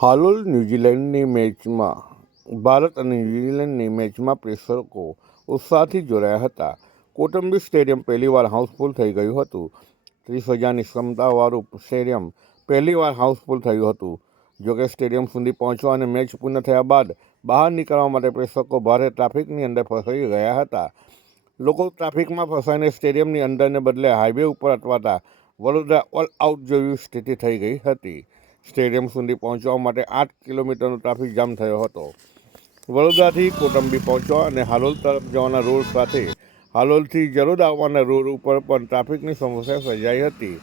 હાલોલ ન્યૂઝીલેન્ડની મેચમાં ભારત અને ન્યૂઝીલેન્ડની મેચમાં પ્રેક્ષકો ઉત્સાહથી જોડાયા હતા. કોટંબી સ્ટેડિયમ પહેલીવાર હાઉસફુલ થઈ ગયું હતું. 30,000ની ક્ષમતાવાળું સ્ટેડિયમ પહેલીવાર હાઉસફુલ થયું હતું. જોકે સ્ટેડિયમ સુધી પહોંચવા અને મેચ પૂર્ણ થયા બાદ બહાર નીકળવા માટે પ્રેક્ષકો ભારે ટ્રાફિકની અંદર ફસાઈ ગયા હતા. લોકો ટ્રાફિકમાં ફસાઈને સ્ટેડિયમની અંદરને બદલે હાઈવે ઉપર અટવાતા વડોદરા ઓલ આઉટ જેવી સ્થિતિ થઈ ગઈ હતી. સ્ટેડિયમ સુધી પહોંચવા માટે 8 કિલોમીટરનો ટ્રાફિક જામ થયો હતો. વડોદરાથી કોટંબી પહોંચવા અને હાલોલ તરફ જવાના રોડ સાથે હાલોલથી જરોદ આવવાના રોડ ઉપર પણ ટ્રાફિકની સમસ્યા સર્જાઈ હતી.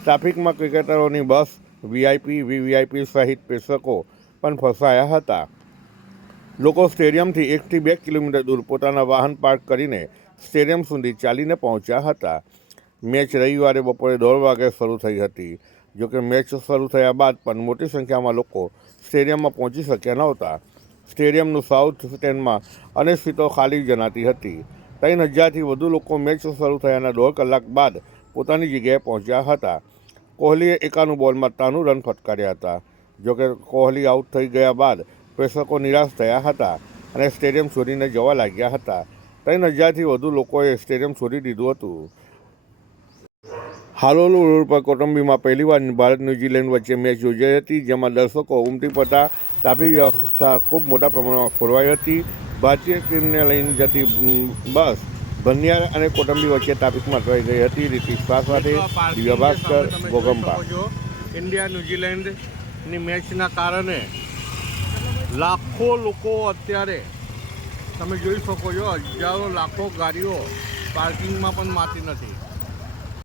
ટ્રાફિકમાં ક્રિકેટરોની બસ, વીઆઈપી, વીવીઆઈપી સહિત પ્રેક્ષકો પણ ફસાયા હતા. લોકો સ્ટેડિયમથી 1 થી 2 કિલોમીટર દૂર પોતાના વાહન પાર્ક કરીને સ્ટેડિયમ સુધી ચાલીને પહોંચ્યા હતા. મેચ રવિવારે બપોરે 1:30 વાગે શરૂ થઈ હતી. જોકે મેચ શરૂ થયા બાદ પણ મોટી સંખ્યામાં લોકો સ્ટેડિયમમાં પહોંચી શક્યા નહોતા. સ્ટેડિયમનું સાઉથ સ્ટેન્ડમાં અનેક સીટો ખાલી જણાતી હતી. 3,000થી વધુ લોકો મેચ શરૂ થયાના 1.5 કલાક બાદ પોતાની જગ્યાએ પહોંચ્યા હતા. કોહલીએ 51 બોલમાં 93 રન ફટકાર્યા હતા. જોકે કોહલી આઉટ થઈ ગયા બાદ પ્રેક્ષકો નિરાશ થયા હતા અને સ્ટેડિયમ છોડીને જવા લાગ્યા હતા. 3,000થી વધુ લોકોએ સ્ટેડિયમ છોડી દીધું હતું. હાલોલ રોડ પર કોટંબીમાં પહેલીવાર ભારત ન્યૂઝીલેન્ડ વચ્ચે મેચ યોજાઈ હતી, જેમાં દર્શકો ઉમટી પડતા ટ્રાફિક વ્યવસ્થા ખૂબ મોટા પ્રમાણમાં ખોરવાઈ હતી. ભારતીય ટીમને લઈને જતી બસ ભનિયાર અને કોટંબી વચ્ચે ટ્રાફિકમાં અટવાઈ ગઈ હતી. રીતિશ શાહ સાથે દિવ્ય ભાસ્કર, ગોગંબા. ઇન્ડિયા ન્યૂઝીલેન્ડની મેચના કારણે લાખો લોકો અત્યારે તમે જોઈ શકો છો, હજારો લાખો ગાડીઓ પાર્કિંગમાં પણ માતી નથી.